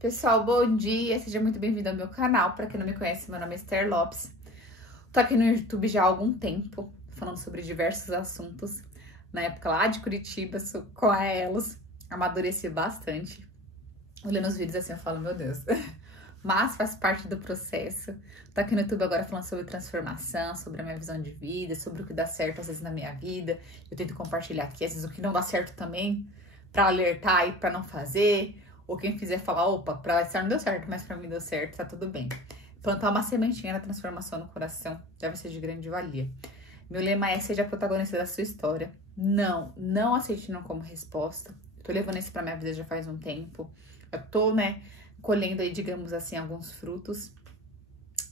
Pessoal, bom dia, seja muito bem-vindo ao meu canal. Para quem não me conhece, meu nome é Esther Lopes. Tô aqui no YouTube já há algum tempo, falando sobre diversos assuntos. Na época lá de Curitiba, com a Elos, amadureci bastante. Olhando os vídeos assim, eu falo, meu Deus. Mas faz parte do processo. Tô aqui no YouTube agora falando sobre transformação, sobre a minha visão de vida, sobre o que dá certo às vezes na minha vida. Eu tento compartilhar aqui, às vezes o que não dá certo também, para alertar e para não fazer. Ou quem fizer falar, opa, pra ela não deu certo, mas pra mim deu certo, tá tudo bem. Plantar uma sementinha na transformação no coração deve ser de grande valia. Meu lema é: seja protagonista da sua história. Não aceite não como resposta. Eu tô levando isso pra minha vida já faz um tempo. Eu tô, colhendo aí, digamos assim, alguns frutos.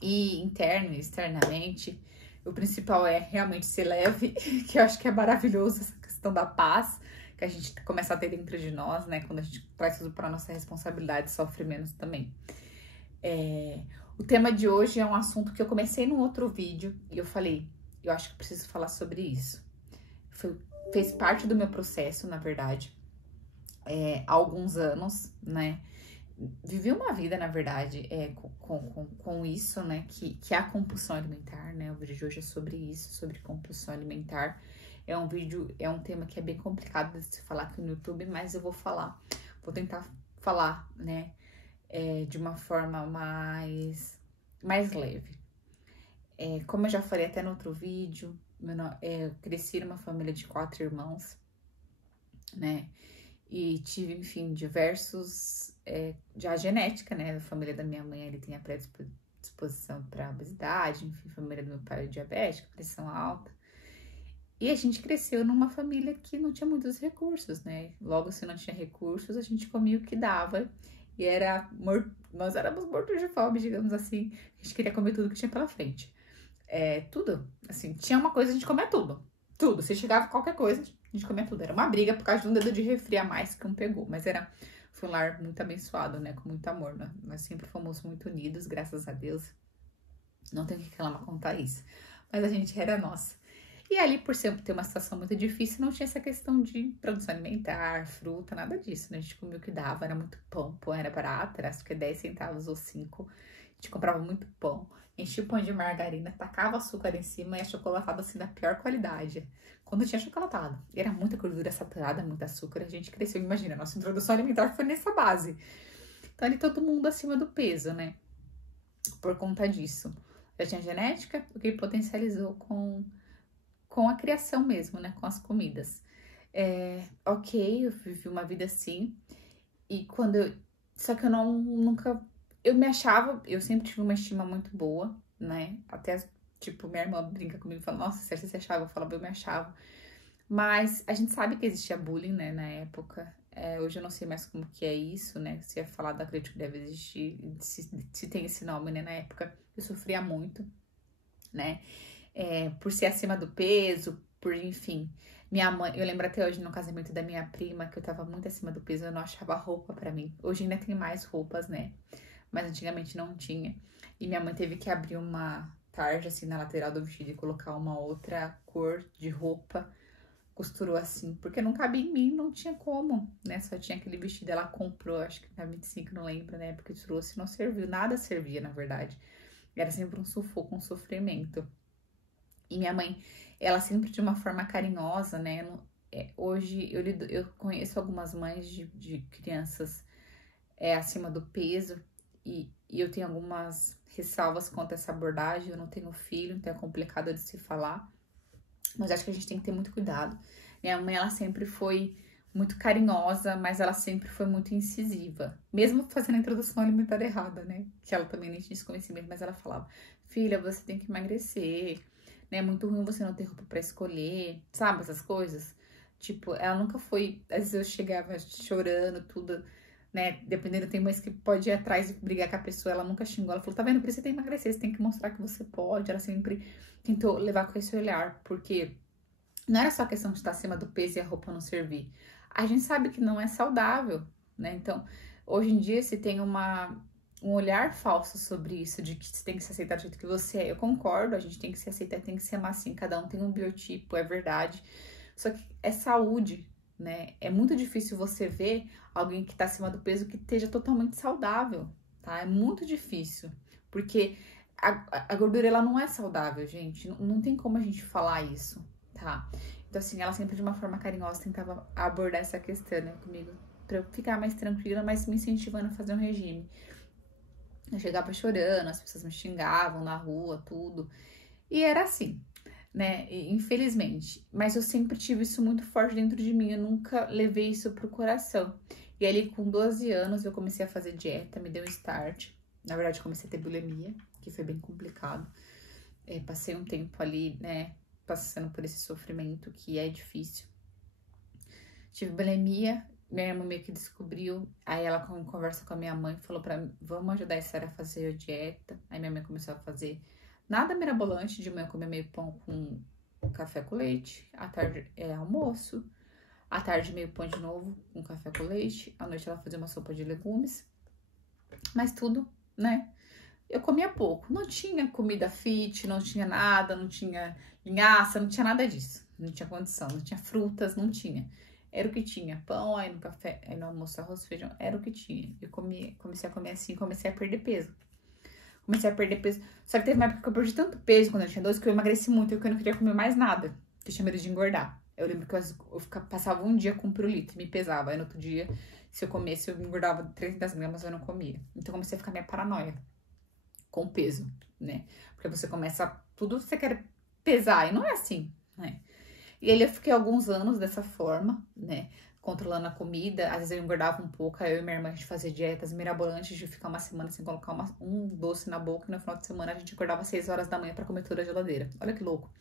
E interno e externamente. O principal é realmente ser leve, que eu acho que é maravilhoso essa questão da paz que a gente começa a ter dentro de nós, né? Quando a gente traz tudo para nossa responsabilidade, sofre menos também. O tema de hoje é um assunto que eu comecei num outro vídeo e eu falei, eu acho que preciso falar sobre isso. Fez parte do meu processo, na verdade, há alguns anos, né? Vivi uma vida, na verdade, com isso, né? Que é a compulsão alimentar, né? O vídeo de hoje é sobre isso, sobre compulsão alimentar. É um tema que é bem complicado de se falar aqui no YouTube, mas eu vou tentar falar, né? De uma forma mais leve. Como eu já falei até no outro vídeo, eu cresci numa família de 4 irmãos, né? E tive, enfim, diversos... já a genética, né? A família da minha mãe, ele tem a predisposição para obesidade, enfim, a família do meu pai é diabético, pressão alta. E a gente cresceu numa família que não tinha muitos recursos, né? Logo, se não tinha recursos, a gente comia o que dava. E nós éramos mortos de fome, digamos assim. A gente queria comer tudo que tinha pela frente. Tudo, assim, tinha uma coisa, a gente comia tudo. Tudo, se chegava qualquer coisa, a gente comia tudo. Era uma briga por causa de um dedo de refri a mais que um pegou. Mas foi um lar muito abençoado, né? Com muito amor, né? Nós sempre fomos muito unidos, graças a Deus. Não tem que reclamar contar isso. Mas a gente era nossa. E ali, por sempre ter uma situação muito difícil, não tinha essa questão de produção alimentar, fruta, nada disso, né? A gente comia o que dava, era muito pão era barato, era acho que 10 centavos ou 5. A gente comprava muito pão, enchia o pão de margarina, tacava açúcar em cima e achocolatado assim da pior qualidade. Quando tinha achocolatado, era muita gordura saturada, muito açúcar, a gente cresceu, imagina, nossa introdução alimentar foi nessa base. Então ali todo mundo acima do peso, né? Por conta disso. Já tinha genética, o que potencializou com a criação mesmo, né? Com as comidas. Ok, eu vivi uma vida assim. E só que eu nunca... Eu me achava... Eu sempre tive uma estima muito boa, né? Até, tipo, minha irmã brinca comigo e fala, nossa, você se achava? Eu falava, eu me achava. Mas a gente sabe que existia bullying, né? Na época. Hoje eu não sei mais como que é isso, né? Se é falar da crítica que deve existir, se tem esse nome, né? Na época eu sofria muito, né? Por ser acima do peso, enfim. Minha mãe, eu lembro até hoje no casamento da minha prima que eu tava muito acima do peso, eu não achava roupa pra mim. Hoje ainda tem mais roupas, né? Mas antigamente não tinha. E minha mãe teve que abrir uma tarja assim na lateral do vestido e colocar uma outra cor de roupa. Costurou assim, porque não cabia em mim, não tinha como, né? Só tinha aquele vestido, ela comprou, acho que na 25, não lembro, né? Porque trouxe, não serviu, nada servia, na verdade. Era sempre um sufoco, um sofrimento. E minha mãe, ela sempre de uma forma carinhosa, né? Hoje eu conheço algumas mães de crianças acima do peso e eu tenho algumas ressalvas quanto a essa abordagem. Eu não tenho filho, então é complicado de se falar, mas acho que a gente tem que ter muito cuidado. Minha mãe, ela sempre foi muito carinhosa, mas ela sempre foi muito incisiva, mesmo fazendo a introdução alimentar errada, né? Que ela também nem tinha esse conhecimento, mas ela falava, filha, você tem que emagrecer, né? É muito ruim você não ter roupa pra escolher, sabe? Essas coisas. Tipo, ela nunca foi... Às vezes eu chegava chorando, tudo, né? Dependendo, tem mães que pode ir atrás e brigar com a pessoa, ela nunca xingou. Ela falou, tá vendo? Por isso você tem que emagrecer, você tem que mostrar que você pode. Ela sempre tentou levar com esse olhar, porque não era só questão de estar acima do peso e a roupa não servir. A gente sabe que não é saudável, né? Então, hoje em dia, se tem um olhar falso sobre isso, de que você tem que se aceitar do jeito que você é. Eu concordo, a gente tem que se aceitar, tem que se amar assim, cada um tem um biotipo, é verdade. Só que é saúde, né? É muito difícil você ver alguém que tá acima do peso que esteja totalmente saudável, tá? É muito difícil, porque a gordura, ela não é saudável, gente. Não tem como a gente falar isso, tá? Então, assim, ela sempre de uma forma carinhosa tentava abordar essa questão, né, comigo, pra eu ficar mais tranquila, mas me incentivando a fazer um regime. Eu chegava chorando, as pessoas me xingavam na rua, tudo. E era assim, né? Infelizmente. Mas eu sempre tive isso muito forte dentro de mim. Eu nunca levei isso pro coração. E ali, com 12 anos, eu comecei a fazer dieta, me deu um start. Na verdade, comecei a ter bulimia, que foi bem complicado. Passei um tempo ali, né? Passando por esse sofrimento que é difícil. Tive bulimia. Minha irmã meio que descobriu, aí ela conversa com a minha mãe, falou pra mim, vamos ajudar a Sara a fazer a dieta. Aí minha mãe começou a fazer nada mirabolante, de manhã eu comia meio pão com café com leite, à tarde almoço, à tarde meio pão de novo com café com leite, à noite ela fazia uma sopa de legumes, mas tudo, né? Eu comia pouco, não tinha comida fit, não tinha nada, não tinha linhaça, não tinha nada disso, não tinha condição, não tinha frutas, não tinha. Era o que tinha, pão, aí no café, aí no almoço, arroz, feijão, era o que tinha. Eu comecei a comer assim, comecei a perder peso. Só que teve uma época que eu perdi tanto peso quando eu tinha 12 que eu emagreci muito, que eu não queria comer mais nada, porque eu tinha medo de engordar. Eu lembro que passava um dia com pirulito, me pesava, aí no outro dia, se eu comesse, eu engordava 300 gramas, eu não comia. Então eu comecei a ficar meio paranoia com peso, né? Porque você começa, tudo você quer pesar, e não é assim, né? E aí eu fiquei alguns anos dessa forma, né? Controlando a comida, às vezes eu engordava um pouco, aí eu e minha irmã a gente fazia dietas mirabolantes de ficar uma semana sem colocar um doce na boca, e no final de semana a gente acordava às 6 horas da manhã pra comer toda a geladeira. Olha que louco.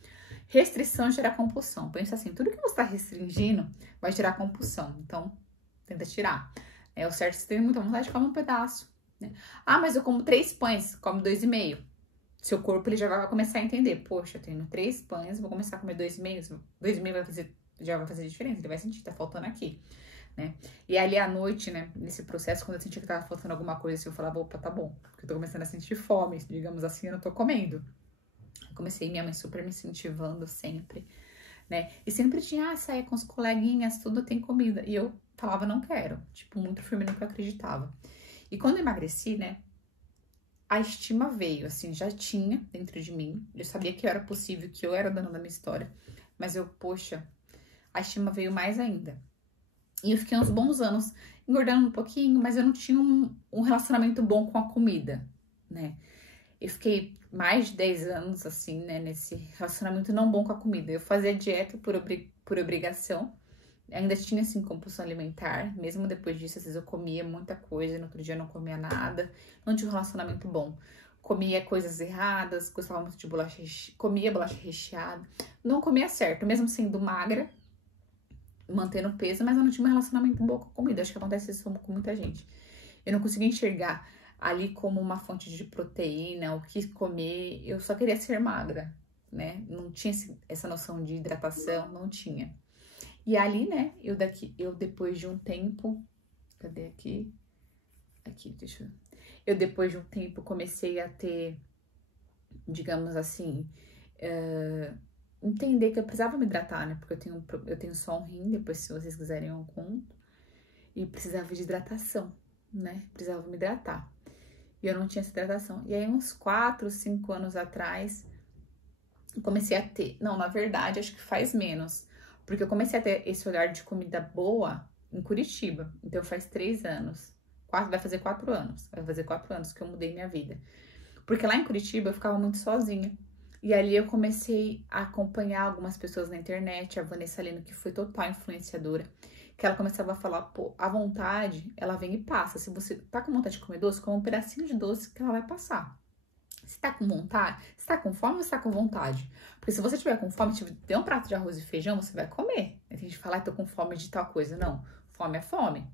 Restrição gera compulsão. Pensa assim, tudo que você tá restringindo vai gerar compulsão, então tenta tirar. O certo, se tem muita vontade, come um pedaço, né? Ah, mas eu como 3 pães, come 2,5. Seu corpo, ele já vai começar a entender, poxa, eu tenho 3 pães, vou começar a comer 2,5, 2,5 já vai fazer diferença, ele vai sentir, tá faltando aqui, né? E ali à noite, né, nesse processo, quando eu sentia que tava faltando alguma coisa, assim, eu falava, opa, tá bom, porque eu tô começando a sentir fome, digamos assim, eu não tô comendo. Eu comecei, minha mãe super me incentivando sempre, né? E sempre tinha, saia com os coleguinhas, tudo tem comida. E eu falava, não quero, tipo, muito firme no que eu acreditava. E quando eu emagreci, né, a estima veio, assim, já tinha dentro de mim. Eu sabia que era possível, que eu era dona da minha história. Mas eu, poxa, a estima veio mais ainda. E eu fiquei uns bons anos engordando um pouquinho, mas eu não tinha um relacionamento bom com a comida, né? Eu fiquei mais de 10 anos, assim, né, nesse relacionamento não bom com a comida. Eu fazia dieta por obrigação. Ainda tinha, assim, compulsão alimentar. Mesmo depois disso, às vezes eu comia muita coisa, no outro dia eu não comia nada. Não tinha um relacionamento bom. Comia coisas erradas, gostava muito de bolacha, comia bolacha recheada. Não comia certo, mesmo sendo magra, mantendo peso, mas eu não tinha um relacionamento bom com a comida. Acho que acontece isso com muita gente. Eu não conseguia enxergar ali como uma fonte de proteína, o que comer. Eu só queria ser magra, né? Não tinha essa noção de hidratação, não tinha. E ali, né, eu depois de um tempo, cadê aqui? Aqui, deixa eu... Eu depois de um tempo comecei a ter, digamos assim, entender que eu precisava me hidratar, né? Porque eu tenho só um rim, depois se vocês quiserem eu conto. E precisava de hidratação, né? Precisava me hidratar. E eu não tinha essa hidratação. E aí, uns 4, 5 anos atrás, eu comecei a ter... Não, na verdade, acho que faz menos. Porque eu comecei a ter esse olhar de comida boa em Curitiba. Então, faz 3 anos. Vai fazer 4 anos. Vai fazer 4 anos que eu mudei minha vida. Porque lá em Curitiba, eu ficava muito sozinha. E ali eu comecei a acompanhar algumas pessoas na internet. A Vanessa Lino, que foi total influenciadora. Que ela começava a falar, pô, a vontade, ela vem e passa. Se você tá com vontade de comer doce, come um pedacinho de doce que ela vai passar. Se tá com vontade, se tá com fome ou se tá com vontade? Porque se você tiver com fome, der um prato de arroz e feijão, você vai comer. Tem gente que fala, tô com fome de tal coisa. Não, fome é fome.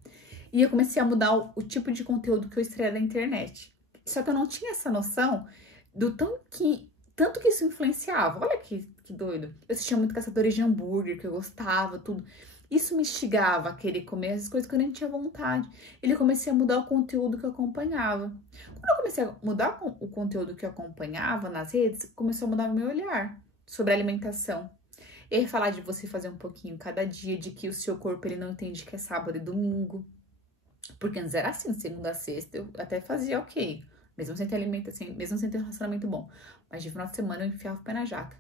E eu comecei a mudar o tipo de conteúdo que eu estreia na internet. Só que eu não tinha essa noção do tanto que isso influenciava. Olha que doido. Eu assistia muito Caçadores de Hambúrguer, que eu gostava, tudo. Isso me instigava a querer comer as coisas que eu nem tinha vontade. Eu comecei a mudar o conteúdo que eu acompanhava. Quando eu comecei a mudar o conteúdo que eu acompanhava nas redes, começou a mudar o meu olhar sobre a alimentação. E aí falar de você fazer um pouquinho cada dia, de que o seu corpo ele não entende que é sábado e domingo. Porque antes era assim, segunda a sexta, eu até fazia ok. Mesmo sem ter alimento, assim, mesmo sem ter um relacionamento bom. Mas de final de semana eu enfiava o pé na jaca.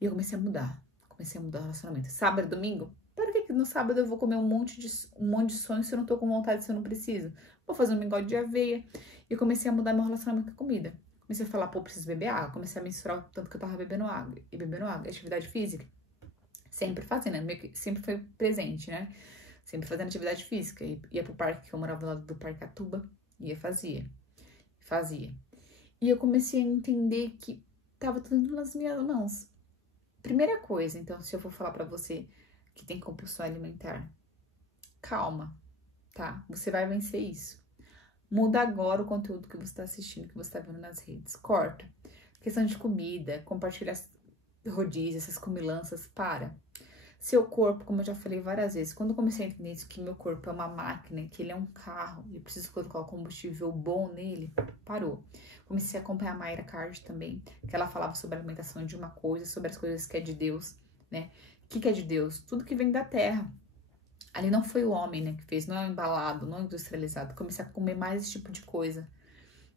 E eu comecei a mudar. Comecei a mudar o relacionamento. Sábado e domingo? Para que no sábado eu vou comer um monte de sonho se eu não tô com vontade, se eu não preciso? Vou fazer um mingau de aveia. E eu comecei a mudar meu relacionamento com a comida. Comecei a falar, pô, preciso beber água. Comecei a mensurar o tanto que eu tava bebendo água. E bebendo água. Atividade física. Sempre fazendo, né? Sempre foi presente, né? Sempre fazendo atividade física. Ia pro parque, que eu morava do lado do Parque Atuba. Fazia. E eu comecei a entender que tava tudo nas minhas mãos. Primeira coisa, então, se eu for falar pra você que tem compulsão alimentar, calma, tá? Você vai vencer isso. Muda agora o conteúdo que você tá assistindo, que você tá vendo nas redes. Corta. Questão de comida, compartilhar rodízios, essas comilanças, para. Seu corpo, como eu já falei várias vezes, quando eu comecei a entender isso, que meu corpo é uma máquina, que ele é um carro, e eu preciso colocar o combustível bom nele, parou. Comecei a acompanhar a Mayra Card também, que ela falava sobre a alimentação de uma coisa, sobre as coisas que é de Deus, né? O que é de Deus? Tudo que vem da terra. Ali não foi o homem, né, que fez, não é embalado, não é industrializado. Comecei a comer mais esse tipo de coisa,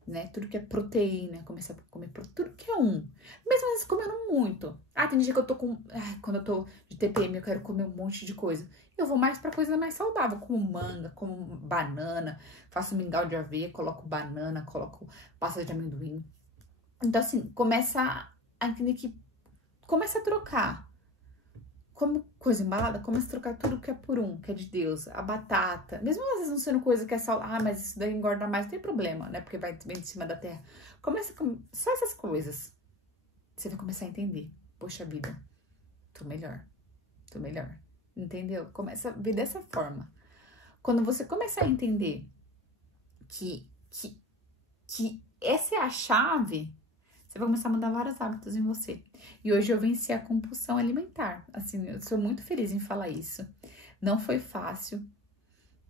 né? Tudo que é proteína, comecei a comer tudo que é um. Mesmo às vezes comendo muito. Ah, tem dia que eu tô com... quando eu tô de TPM, eu quero comer um monte de coisa. Eu vou mais pra coisa mais saudável, como manga, como banana. Faço mingau de aveia, coloco banana, coloco pasta de amendoim. Então, assim, começa a entender que... Começa a trocar. Como coisa embalada, começa a trocar tudo que é por um, que é de Deus. A batata, mesmo às vezes não sendo coisa que é saudável, mas isso daí engorda mais, não tem problema, né? Porque vem de cima da terra. Começa com só essas coisas. Você vai começar a entender. Poxa vida, tô melhor. Entendeu? Começa a ver dessa forma. Quando você começar a entender que essa é a chave, você vai começar a mudar vários hábitos em você. E hoje eu venci a compulsão alimentar. Assim, eu sou muito feliz em falar isso. Não foi fácil.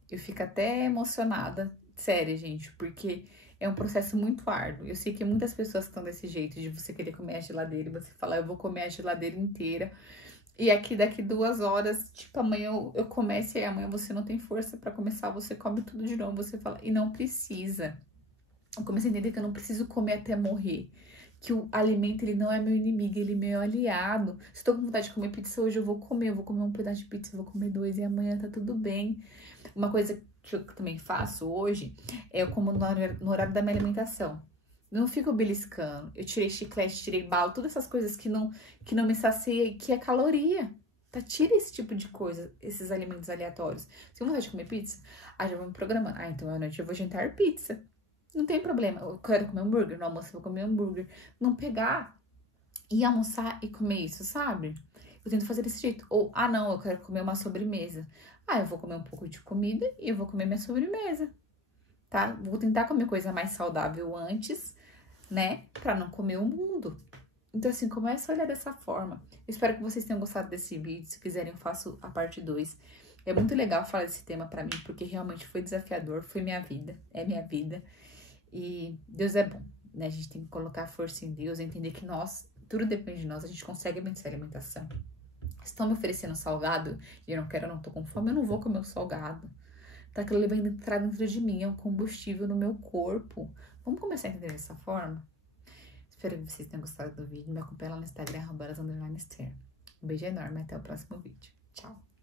Eu fico até emocionada. Sério, gente, porque é um processo muito árduo. Eu sei que muitas pessoas estão desse jeito, de você querer comer a geladeira e você falar, eu vou comer a geladeira inteira. E aqui daqui 2 horas, tipo, amanhã eu começo e aí amanhã você não tem força pra começar, você come tudo de novo, você fala, e não precisa. Eu comecei a entender que eu não preciso comer até morrer. Que o alimento, ele não é meu inimigo, ele é meu aliado. Se eu tô com vontade de comer pizza hoje, eu vou comer um pedaço de pizza, eu vou comer 2 e amanhã tá tudo bem. Uma coisa que eu também faço hoje é eu como no horário da minha alimentação. Eu não fico beliscando. Eu tirei chiclete, tirei bala, todas essas coisas que não me sacia e que é caloria. Tá? Tira esse tipo de coisa, esses alimentos aleatórios. Se eu vontade de comer pizza, já vou me programando. Então à noite eu vou jantar pizza. Não tem problema. Eu quero comer hambúrguer, no almoço eu vou comer hambúrguer. Não pegar e almoçar e comer isso, sabe? Eu tento fazer desse jeito. Ou, não, eu quero comer uma sobremesa. Eu vou comer um pouco de comida e eu vou comer minha sobremesa, tá? Vou tentar comer coisa mais saudável antes, né? Pra não comer o mundo. Então, assim, começa a olhar dessa forma. Eu espero que vocês tenham gostado desse vídeo. Se quiserem, eu faço a parte 2. É muito legal falar desse tema pra mim, porque realmente foi desafiador, foi minha vida, é minha vida. E Deus é bom, né? A gente tem que colocar força em Deus, entender que tudo depende de nós, a gente consegue vencer a alimentação. Estão me oferecendo salgado e eu não tô com fome, eu não vou comer o salgado. Tá? Aquilo ali vai entrar dentro de mim, é um combustível no meu corpo. Vamos começar a entender dessa forma? Espero que vocês tenham gostado do vídeo. Me acompanha lá no Instagram, @elas_esther. Um beijo enorme, até o próximo vídeo. Tchau!